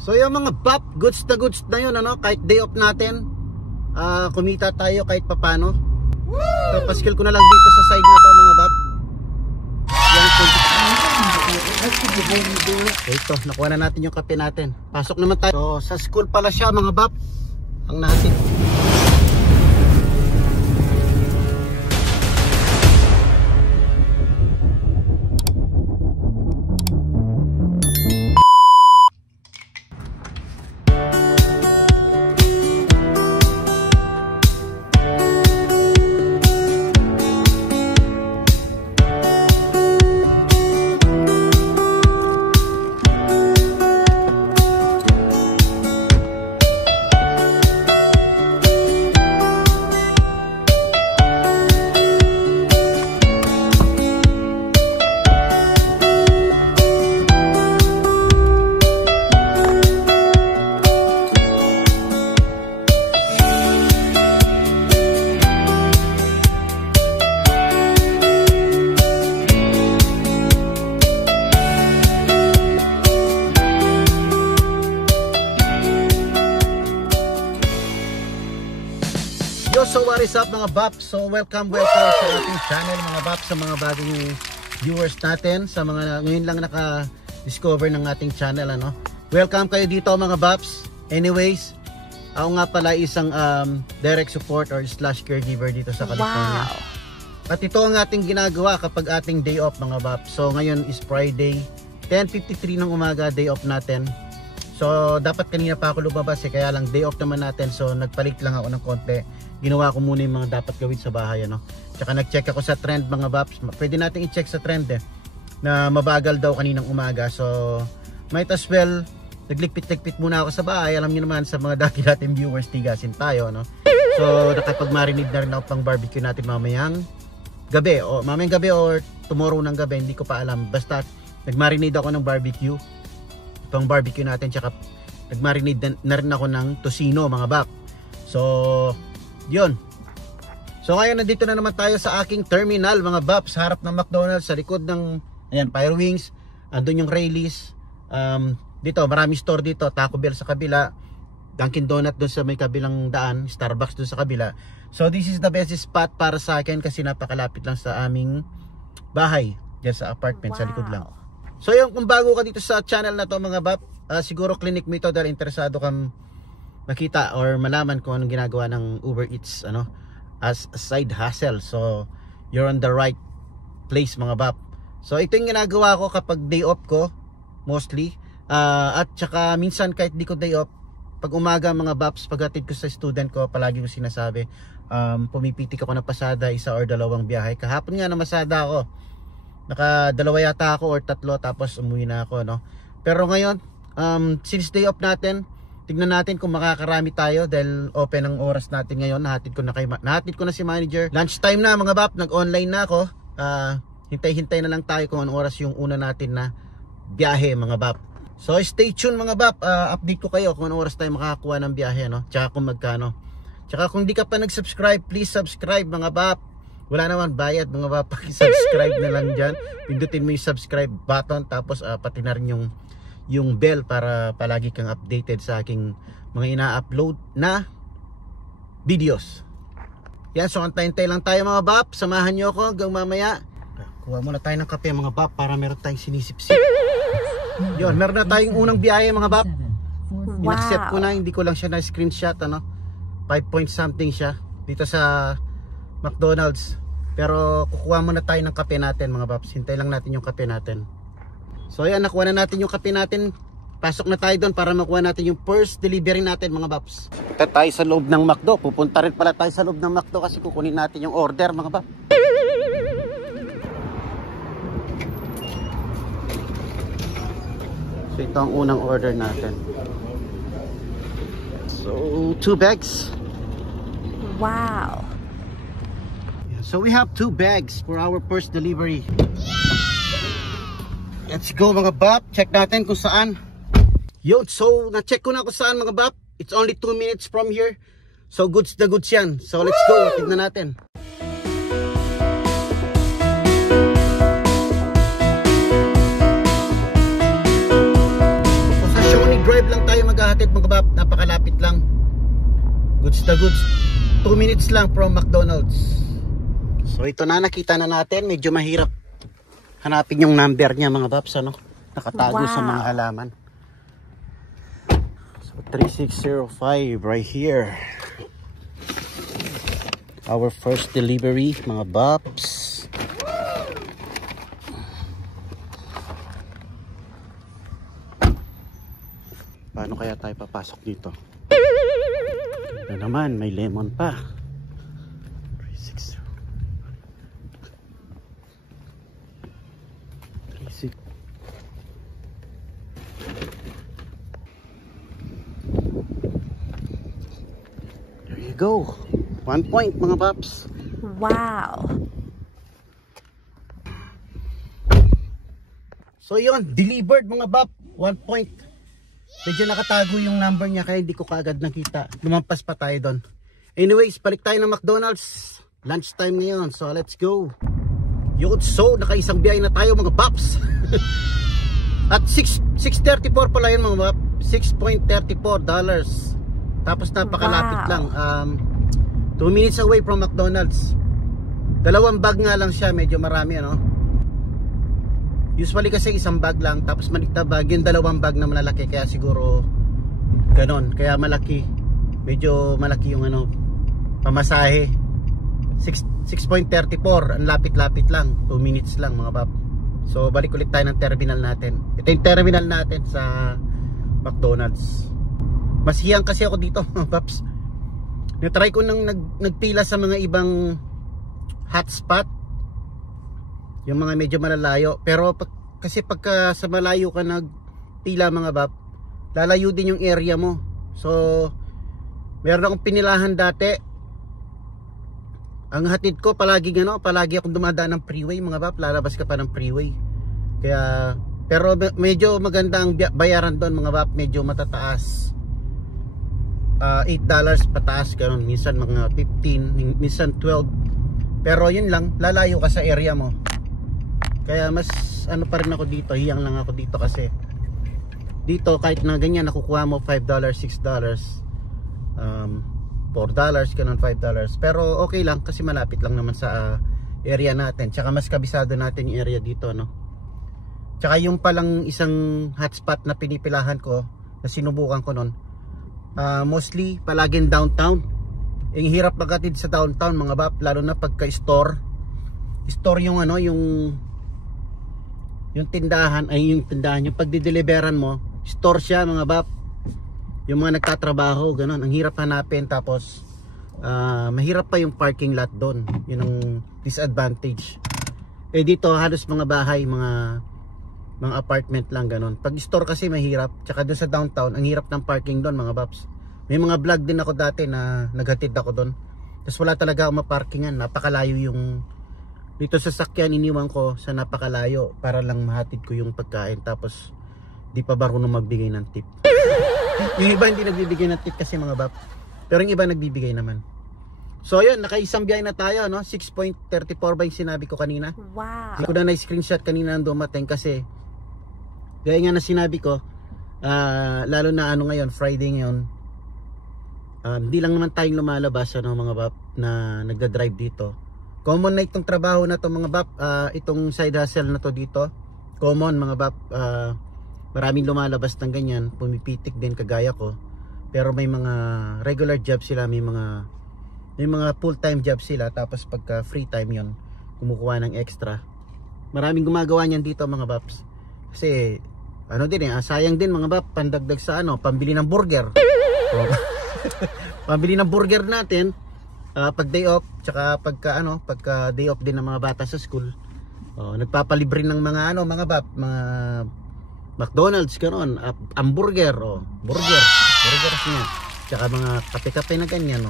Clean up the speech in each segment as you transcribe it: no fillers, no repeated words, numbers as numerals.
So yung mga bap, goods na yun, ano? Kahit day off natin, kumita tayo kahit papano. So paskil ko na lang dito sa side na to mga bap. Yan, so ito, nakuha na natin yung kape natin. Pasok naman tayo. So sa school pala siya mga bap. Ang natin. So what is up mga bap? So welcome sa ating channel mga bap, sa mga bagong viewers natin, sa mga ngayon lang naka-discover ng ating channel, ano. Welcome kayo dito mga baps. Anyways, ako nga pala isang direct support or / caregiver dito sa California. Wow. At ito ang ating ginagawa kapag ating day off mga bap. So ngayon is Friday, 10:53 ng umaga, day off natin. So dapat kanina pa ako lumabas kaya lang day off naman natin. So nagpalit lang ako ng konti. Ginawa ko muna yung mga dapat gawin sa bahay, ano. Tsaka nag-check ako sa trend mga baps. Pwede natin i-check sa trend na mabagal daw kaninang umaga. So might as well naglikpit-likpit muna ako sa bahay. Alam niyo naman sa mga dati natin viewers, tigasin tayo, no. So nakapag-marinate na rin ako pang barbecue natin mamayang gabi or tomorrow ng gabi, hindi ko pa alam. Basta nag-marinate ako ng barbecue, pang barbecue natin. Tsaka nag-marinate na rin ako ng tocino mga bap. So yun. So ngayon nandito na naman tayo sa aking terminal mga bap, sa harap ng McDonald's, sa likod ng ayan, Fire Wings, andun yung Rayleigh's. Dito marami store dito, Taco Bell sa kabila, Dunkin Donut doon sa may kabilang daan, Starbucks doon sa kabila. So this is the best spot para sa akin kasi napakalapit lang sa aming bahay, diyan sa apartment. Wow. Sa likod lang. So yung kung bago ka dito sa channel na to mga bap, siguro clinic mo ito dahil interesado kang makita or malaman kung anong ginagawa ng Uber Eats, ano, as a side hustle. So you're on the right place mga bap. So ito yung ginagawa ko kapag day off ko mostly, at saka minsan kahit di ko day off, pag umaga mga baps, paghatid ko sa student ko, palagi ko sinasabi, pumipitik ako ng pasada, 1 or 2 biyahe. Kahapon nga na masada ako, nakadalawa yata ako or 3, tapos umuwi na ako, no. Pero ngayon, since day off natin, tignan natin kung makakarami tayo dahil open ang oras natin ngayon. Nahatid ko na si manager. Lunchtime na mga bap, nag-online na ako. Hintay-hintay na lang tayo kung anong oras yung una natin na biyahe mga bap. So stay tuned mga bap, update ko kayo kung anong oras tayo makakakuha ng biyahe, no? Tsaka kung magkano. Tsaka kung di ka pa nag-subscribe, please subscribe mga bap. Wala naman bayad mga bap, paki-subscribe na lang dyan. Pindutin mo yung subscribe button, tapos pati na rin yung bell para palagi kang updated sa aking mga ina-upload na videos. Yan, so antay-antay lang tayo mga bap. Samahan nyo ako hanggang mamaya. Kuha muna tayo ng kape mga bap para meron tayong sinisip-sip. Yun, meron na tayong unang biyahe mga bap. In-accept ko na, hindi ko lang siya na-screenshot, ano. 5 point something siya dito sa McDonald's. Pero kukuha muna tayo ng kape natin mga bap. Hintay lang natin yung kape natin. So ayan, nakuha na natin yung kape natin. Pasok na tayo doon para makuha natin yung first delivery natin mga baps. Punta tayo sa loob ng McDo. Pupunta rin pala tayo sa loob ng McDo kasi kukunin natin yung order mga bap. So ito ang unang order natin. So 2 bags. Wow. So we have 2 bags for our first delivery. Let's go mga bap. Check natin kung saan. Yun, so na-check ko na kung saan mga bap. It's only 2 minutes from here. So goods na goods yan. So let's go, tignan natin. So sa Shoney drive lang tayo maghahatid mga bab. Napakalapit lang. Goods na goods. 2 minutes lang from McDonald's. So ito na, nakita na natin. Medyo mahirap hanapin yung number niya mga babs, ano? Nakatago sa mga halaman. So 3605 right here. Our first delivery mga babs. Paano kaya tayo papasok dito? Ito naman, may lemon pa. 360. 36. There you go. 1 point mga paps. Wow. So yun, delivered mga bab. 1 point. Medyo nakatago yung number niya kaya hindi ko kaagad nakita. Lumampas pa tayo doon. Anyways, balik tayo ng McDonald's. Lunch time ngayon. So let's go. Yun, so nakaisang biyahe na tayo mga paps. At 6.34 pala yun mga bab. $6.34. Tapos napakalapit lang. 2 minutes away from McDonald's. 2 bag nga lang siya. Medyo marami ano. Usually kasi 1 bag lang, tapos maliit na bag, yung 2 bag na malalaki, kaya siguro ganon, kaya malaki, medyo malaki yung ano, pamasahe. 6.34, ang lapit-lapit lang, 2 minutes lang mga bab. So balik ulit tayo ng terminal natin. Ito yung terminal natin sa McDonald's. Masihang kasi ako dito mga babs. Natry ko nang nagpila sa mga ibang hotspot, yung mga medyo malalayo, pero kasi pagka sa malayo ka nagpila mga bab, lalayo din yung area mo. So meron akong pinilahan dati. Ang hatid ko palagi akong dumadaan ng freeway mga bab, lalabas ka pa ng freeway. Kaya pero medyo maganda ang bayaran doon mga bab, medyo matataas. $8 pataas ganun, minsan mga 15, minsan 12. Pero yun lang, lalayo ka sa area mo. Kaya mas ano pa rin ako dito, hiyang lang ako dito kasi dito kahit na ganyan nakukuha mo $5, $6, $4, ganun $5. Pero okay lang kasi malapit lang naman sa area natin. Tsaka mas kabisado natin yung area dito, no? Tsaka yung palang isang hotspot na pinipilahan ko, na sinubukan ko nun, mostly palaging downtown. Ang hirap magatid sa downtown mga bab, lalo na pagka store yung ano, yung tindahan, yung pagdideliveran mo, store siya mga bab. Yung mga nagtatrabaho, ganun, ang hirap hanapin. Tapos mahirap pa yung parking lot doon. Yun ang disadvantage. Dito halos mga bahay, mga apartment lang ganun. Pag store kasi mahirap. Tsaka doon sa downtown, ang hirap ng parking doon mga babs. May mga vlog din ako dati na naghatid ako doon. Tapos wala talaga ako maparkingan, napakalayo yung dito sa sakyan, iniwan ko sa napakalayo para lang mahatid ko yung pagkain. Tapos di pa marunong magbigay ng tip. Yung iba hindi nagbibigay ng tip kasi mga bab, pero yung iba nagbibigay naman. So yun, nakaisang biyahe na tayo, no? 6.34 ba yung sinabi ko kanina? Wow. Hindi ko na na-screenshot kanina nang dumating kasi gaya nga na sinabi ko, lalo na ano ngayon, Friday ngayon, hindi lang naman tayong lumalabas ano, mga bab, na nagda-drive dito. Common na itong trabaho na to mga bab, itong side hustle na to dito. Common mga bab, maraming lumalabas ng ganyan, pumipitik din kagaya ko. Pero may mga regular job sila, may mga full-time job sila. Tapos pagka free time yon, kumukuha ng extra. Maraming gumagawa niyan dito mga babs. Kasi ano din sayang din mga bab, pandagdag sa ano, pambili ng burger. Pambili ng burger natin. Pag day off, tsaka pagka day off din ng mga bata sa school, nagpapalibre ng mga mga bab, mga McDonald's ganoon, hamburger, burgers niya, tsaka mga kape-kape na ganyan,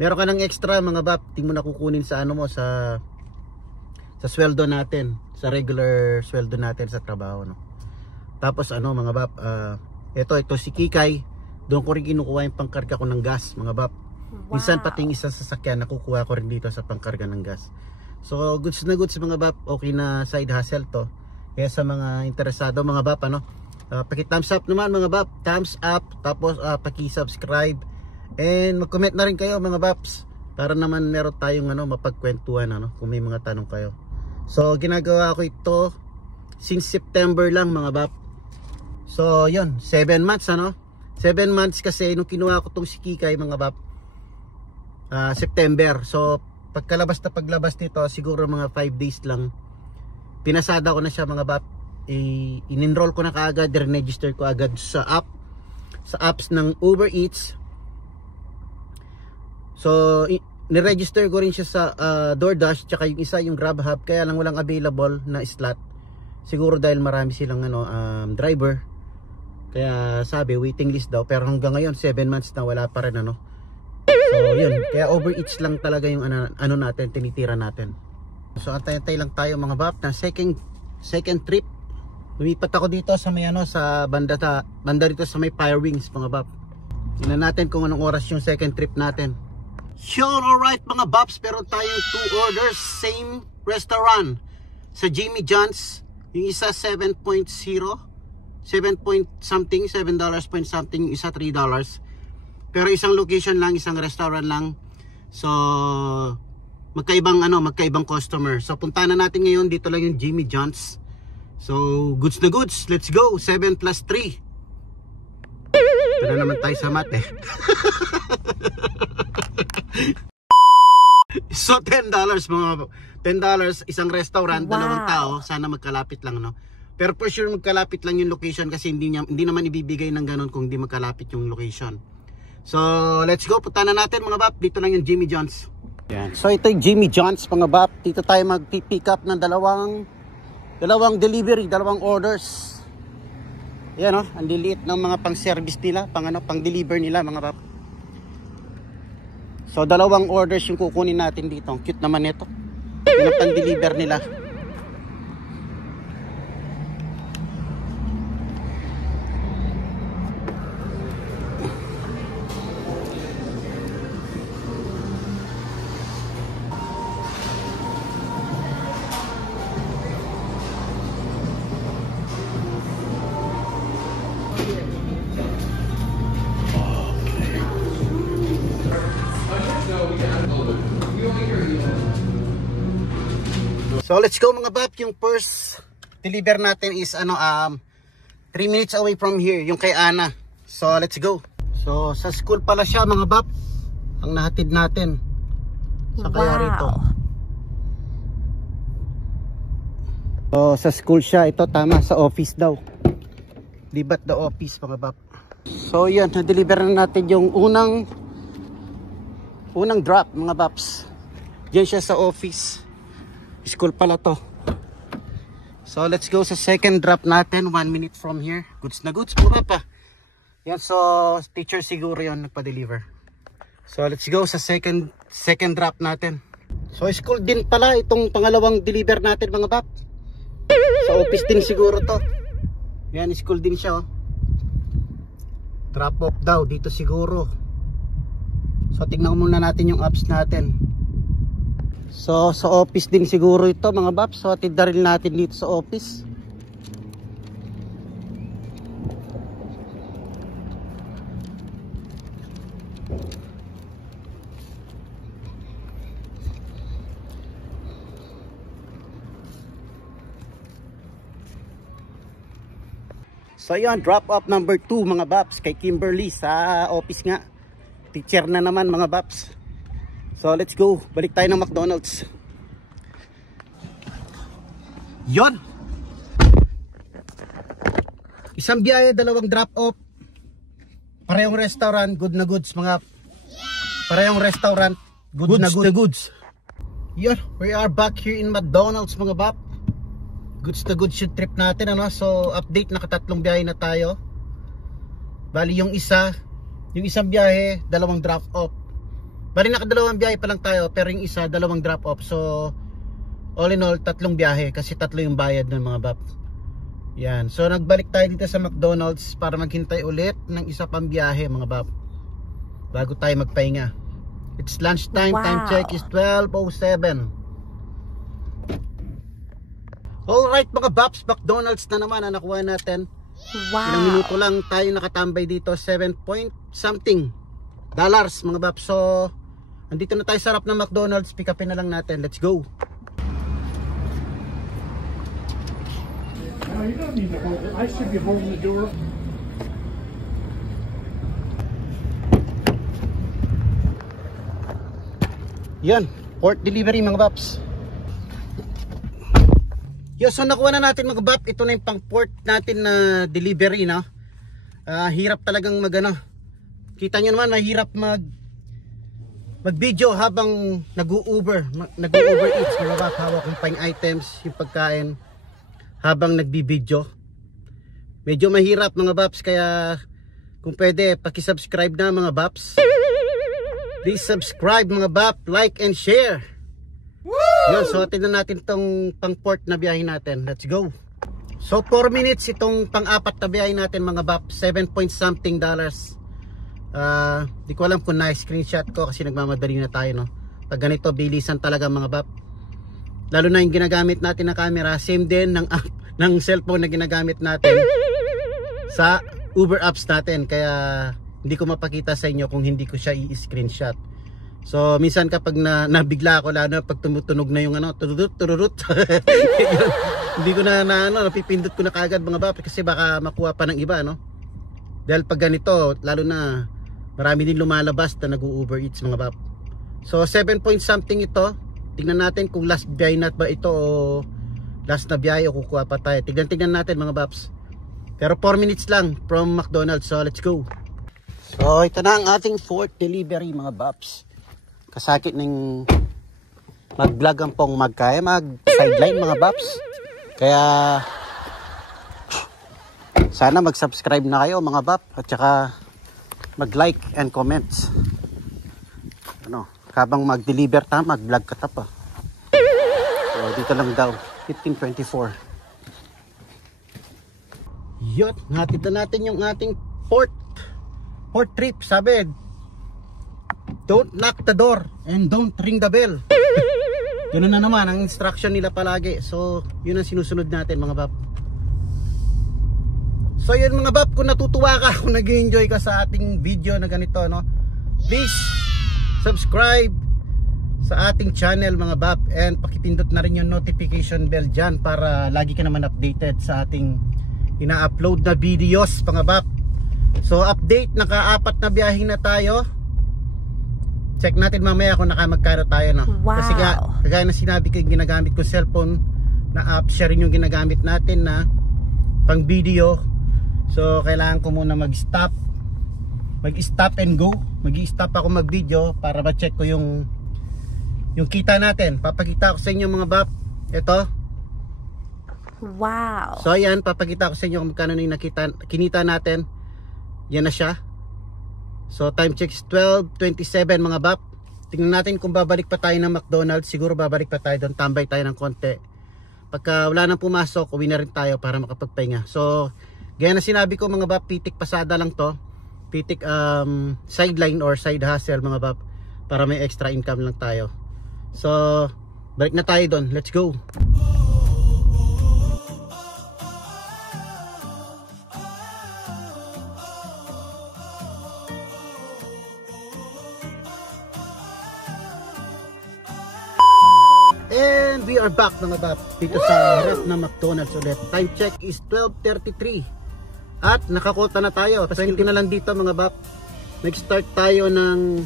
meron ka ng extra mga bab, di mo na kukunin sa mo sa sweldo natin, sa regular sweldo natin sa trabaho, Tapos mga bab, ito si Kikay, doon ko rin kinukuha yung pangkarga ko ng gas mga bab. Wow. Minsan pati yung isang sasakyan nakukuha ko rin dito sa pangkarga ng gas. So goods na goods mga bab, okay na side hustle to. Kaya sa mga interesado mga bab, Paki-thumbs up naman mga bab, thumbs up, tapos paki-subscribe and mag-comment na rin kayo mga babs para naman meron tayong mapagkwentuhan kung may mga tanong kayo. So ginagawa ko ito since September lang mga bab. So yun, 7 months 7 months kasi nung kinuha ko tong si Kikay mga bab, September. So paglabas nito siguro mga 5 days lang pinasada ko na siya mga bab. In-enroll ko na kaagad, register ko agad sa apps ng Uber Eats. So ni-register ko rin siya sa DoorDash, tsaka yung isa yung GrabHub, kaya lang walang available na slot. Siguro dahil marami silang driver. Kaya sabi waiting list daw, pero hanggang ngayon 7 months na wala pa rin So yun, kaya Uber Eats lang talaga yung natin, tinitira natin. So antay-antay lang tayo mga bab na second trip. Lumipat ako dito sa may sa banda dito sa may Firewings mga bab. Tingnan natin kung anong oras yung second trip natin. Sure, alright mga babs, pero tayong 2 orders, same restaurant. Sa Jimmy John's, yung isa 7 point something, $7 point something, yung isa $3. Pero isang location lang, isang restaurant lang. So magkaibang customer. So puntahan na natin ngayon, dito lang yung Jimmy John's. So goods na goods, let's go. 7 plus 3. Ito na naman tayo sa math So $10 mga $10 isang restaurant, dalawang tao, sana magkalapit lang Pero for sure magkalapit lang yung location kasi hindi naman ibibigay ng ganun kung hindi magkalapit yung location. So let's go, punta na natin mga bab, dito lang yung Jimmy John's. Yan. So ito yung Jimmy John's mga bab, dito tayo mag-pick up ng dalawang delivery, dalawang orders. Yan ang liliit ng mga pang-service nila, pang-deliver nila mga bab. So dalawang orders yung kukunin natin dito. Ang cute naman nito. Yung pang-deliver nila. So let's go mga bab, yung first deliver natin is 3 minutes away from here, yung kay Ana. So let's go. So sa school pala siya mga bab, ang nahatid natin. Sa kaya rito. So sa school siya, ito tama, sa office daw. Libat the office mga bab. So yun, na-deliver na natin yung unang drop mga babs. Diyan siya sa office. School pala to. So let's go sa second drop natin, 1 minute from here. Goods na goods po pa. Yan, so teacher siguro yon nagpa-deliver. So let's go sa second drop natin. So school din pala itong pangalawang deliver natin mga bab. Sa office din siguro to. Yan, school din siya Drop off daw dito siguro. So tingnan muna natin yung apps natin. So sa office din siguro ito mga babs. So atid na rin natin dito sa office. So yan, drop off number 2 mga babs, kay Kimberly sa office nga. Teacher na naman mga babs. So let's go, balik tayo ng McDonald's. Yon, isang biyahe, dalawang drop off, parehong restaurant, good na goods mga. Parehong restaurant, good na goods. Yon, we are back here in McDonald's mga bab. Goods na goods yung trip natin So update, nakatatlong biyahe na tayo. Bali yung isang biyahe, dalawang drop off. Bali nakadalawang biyahe pa lang tayo, pero yung isa dalawang drop off. So all in all, tatlong biyahe kasi tatlo yung bayad ng mga bab. Yan. So nagbalik tayo dito sa McDonald's para maghintay ulit ng isa pang biyahe mga bab, bago tayo magpahinga. It's lunchtime. Wow. Time check is 12:07. Alright mga babs, McDonald's na naman ang nakuha natin. Ilang Wow. minuto lang tayo nakatambay dito, 7 point something dollars mga Baps. So andito na tayo sa harap ng McDonald's, pick upin na lang natin. Let's go. No, you don't need to hold it. I should be holding the door. Yan, port delivery mga Baps. Yo, so nakuha na natin mga Bap. Ito na yung pang port natin na delivery, no? Hirap talagang kita nyo naman, mahirap mag video habang nag-Uber Eats mga Bap. Hawak kong pang items, yung pagkain habang nagbibideo. Medyo mahirap mga Baps, kaya kung pwede paki-subscribe na mga Baps. Please subscribe mga Bap, like and share. Yun, so tignan natin tong pang port na biyahe natin. Let's go. So 4 minutes itong pang-apat na biyahe natin mga Bap, 7 point something dollars. Di ko alam kung na-screenshot ko kasi nagmamadali na tayo, no. Pag ganito bilisan talaga mga Bap. Lalo na yung ginagamit natin na camera, same din ng app, ng cellphone na ginagamit natin sa Uber apps natin. Kaya hindi ko mapakita sa inyo kung hindi ko siya i-screenshot. So minsan kapag nabigla ako, lalo na pag tumutunog na yung tururut hindi ko napipindot ko na kagad mga Bap, kasi baka makuha pa ng iba, no. Dahil pag ganito, lalo na marami din lumalabas na nag-Uber Eats mga Bap. So 7 point something ito. Tingnan natin kung last biyahe na ba ito o last na biyahe o kukuha pa tayo. Tignan natin mga Baps. Pero 4 minutes lang from McDonald's, so let's go. So ito na ang ating fourth delivery mga Baps. Kasakit ng mag-vlog ang pong mag-sideline mga Baps. Kaya sana mag-subscribe na kayo mga Bap, at saka mag-like and comments. Habang mag-deliver ta, mag-vlog ka ta pa. So dito lang daw, 1524. Yun, hatid na natin yung ating port trip. Sabi, don't knock the door and don't ring the bell. Yun na naman ang instruction nila palagi. So yun ang sinusunod natin mga Bap. So yun mga Bap, kung natutuwa ka, kung nag-enjoy ka sa ating video na ganito, no, please subscribe sa ating channel mga Bap, and pakipindot na rin yung notification bell dyan para lagi ka naman updated sa ating ina-upload na videos mga Bap. So update, naka-4 na biyahe na tayo. Check natin mamaya kung nakamagkano tayo, no. Wow. Kasi kagaya na sinabi ko, yung ginagamit ko cellphone na app, siya rin yung ginagamit natin na pang video. So kailangan ko muna mag-stop and go. Mag-i-stop ako mag-video para ma-check ko yung kita natin. Papakita ko sa inyo mga Bap. Ito. Wow. So ayan, papakita ko sa inyo kung magkano na yung kinita natin. Yan na siya. So time check is 12:27 mga Bap. Tingnan natin kung babalik pa tayo ng McDonald's. Siguro babalik pa tayo doon, tambay tayo ng konti. Pagka wala nang pumasok, uwi na rin tayo para makapagpahinga. So gaya na sinabi ko mga Bap, pitik pasada lang to. Pitik sideline or side hustle mga Bap, para may extra income lang tayo. So balik na tayo doon. Let's go. And we are back mga Bap, dito sa ref na McDonald's ulit. Time check is 12:33. At nakakota na tayo. 20 na lang dito mga Bap. Nag-start tayo ng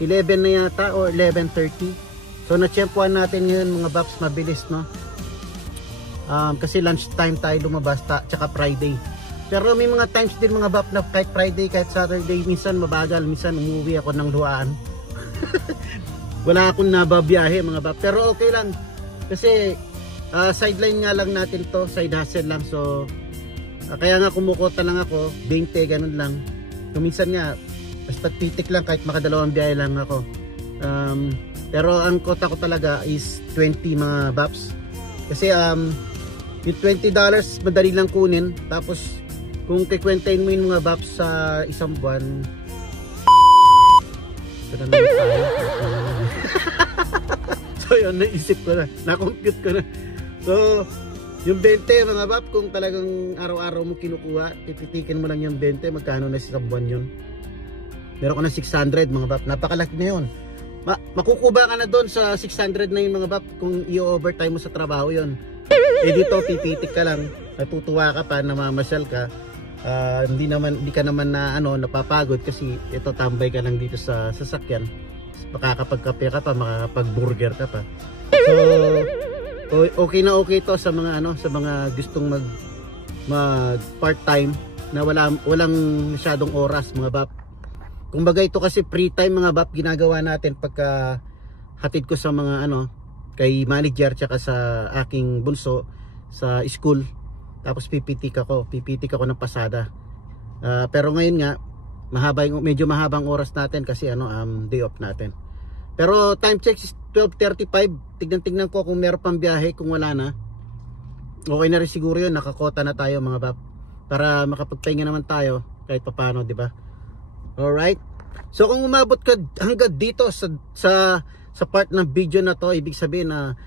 11 na yata or 11:30. So na-tsempuan natin ngayon mga Baps, mabilis, no. Kasi lunch time tayo lumabas, tsaka Friday. Pero may mga times din mga Bap na kahit Friday, kahit Saturday, minsan mabagal, minsan umuwi ako ng luhaan. Wala akong nababiyahe mga Bap, pero okay lang kasi sideline nga lang natin to, side hustle lang. So kaya nga kumukota lang ako 20, ganun lang. Kuminsan nga basta pitik lang, kahit makadalawang biyahe lang ako. Pero ang kota ko talaga is 20 mga Baps, kasi yung $20 madali lang kunin. Tapos kung kikwentain mo yung mga Baps sa isang buwan, so yun, naisip ko na, na-compute ko na. So Yung 20 mga bab, kung talagang araw-araw mo kinukuha, pipitikin mo lang yung 20, magkano na sa buwan yun? Meron ko na 600 mga bab, napakalaki na yun. Makukuba ka na doon sa 600 na yung mga bab kung i-overtime mo sa trabaho yun. Eh dito pipitik ka lang, natutuwa ka pa, namamasyal ka. Hindi ka naman na napapagod kasi ito tambay ka lang dito sa sasakyan. Makakapagkape ka pa, makakapag-burger ka pa. So okay na okay to sa mga sa mga gustong mag part-time na walang masyadong oras mga bab. Kumbaga ito kasi free time mga bab, ginagawa natin pagka hatid ko sa mga kay manager tsaka sa aking bunso sa school. Tapos pipitik ako ng pasada. Pero ngayon nga medyo mahabang oras natin kasi day off natin. Pero time check is 12:35. Tignan ko kung meron pang biyahe, kung wala na. Okay na rin siguro 'yun, nakakota na tayo mga bab. Para makapagpahinga naman tayo kahit papaano, 'di ba? Alright. So kung umabot ka hanggang dito sa part ng video na to, ibig sabihin na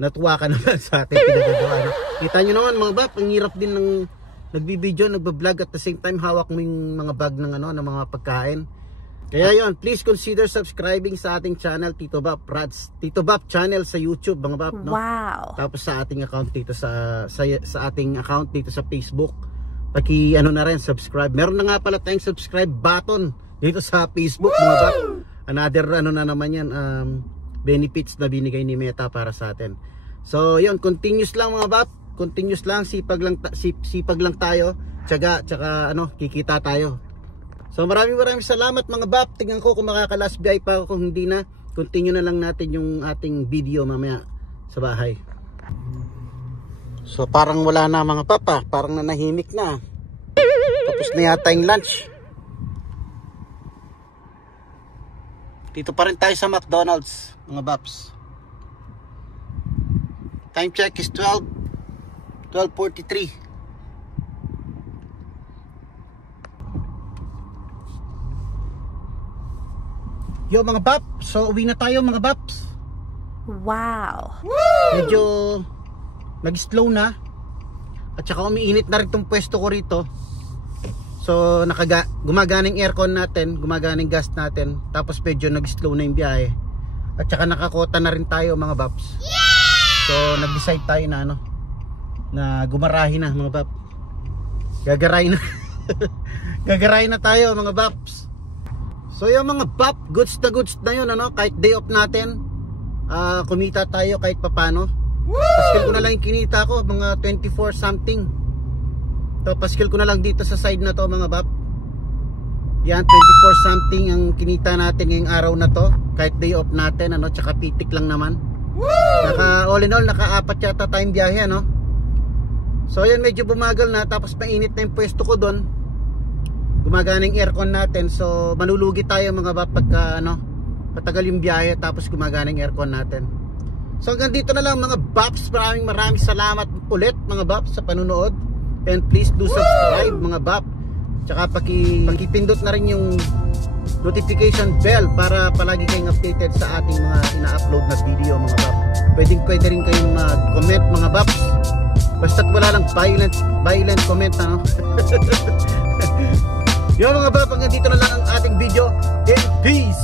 natuwa ka naman sa ating pinagagawa. Kita nyo naman mga bab, ang hirap din ng nagbibideo, nagbablog at the same time hawak mo yung mga bag ng ng mga pagkain. Kaya yon, please consider subscribing sa ating channel, Tito Bap Rads, Tito Bap channel sa YouTube mga bab, no? Wow. Tapos sa ating account dito sa ating account dito sa Facebook. Paki na rin, subscribe. Meron na nga pala tayong subscribe button dito sa Facebook mga bab. Another na naman yan, benefits na binigay ni Meta para sa atin. So yun, continuous lang mga bab, continuous lang, sipag lang tayo, tiyaga, tsaka kikita tayo. So maraming salamat mga bab. Tingnan ko kung makaka-last buy pa ako, kung hindi na, continue na lang natin yung ating video mamaya sa bahay. So parang wala na mga papa, parang nanahimik na. Tapos na yata yung lunch. Dito pa rin tayo sa McDonald's mga babs. Time check is 12:43. Yo mga bab, so uwi na tayo mga babs. Wow. Medyo nag-slow na. At saka umiinit na rin tong pwesto ko rito. So gumaganang aircon natin, gumaganang gas natin. Tapos medyo nag-slow na yung biyahe. At saka nakakota na rin tayo mga babs. So nag-decide tayo na na gumarahi na mga bab. Gagaray na. Gagaray na tayo mga babs. So yung mga bab, goods na yun kahit day off natin, kumita tayo kahit papano. Paskil ko na lang yung kinita ko, mga 24 something. So paskil ko na lang dito sa side na to mga bab. Yan, 24 something ang kinita natin ngayong araw na to, kahit day off natin, tsaka pitik lang naman. All in all, naka-4 yata tayong biyahe, So yan, medyo bumagal na, tapos mainit na yung pwesto ko doon. Gumagana yung aircon natin, so manulugi tayo mga bab pagka patagal yung biyahe, tapos gumagana yung aircon natin. So hanggang dito na lang mga babs. Maraming salamat ulit mga babs sa panunood. And please do subscribe mga bab. Tsaka pakipindot na rin yung notification bell para palagi kayong updated sa ating mga ina-upload na video mga bab. Pwede rin kayong mag-comment mga babs. Basta't wala lang violent comment Yo mga bab, hanggang dito na lang ang ating video. And peace!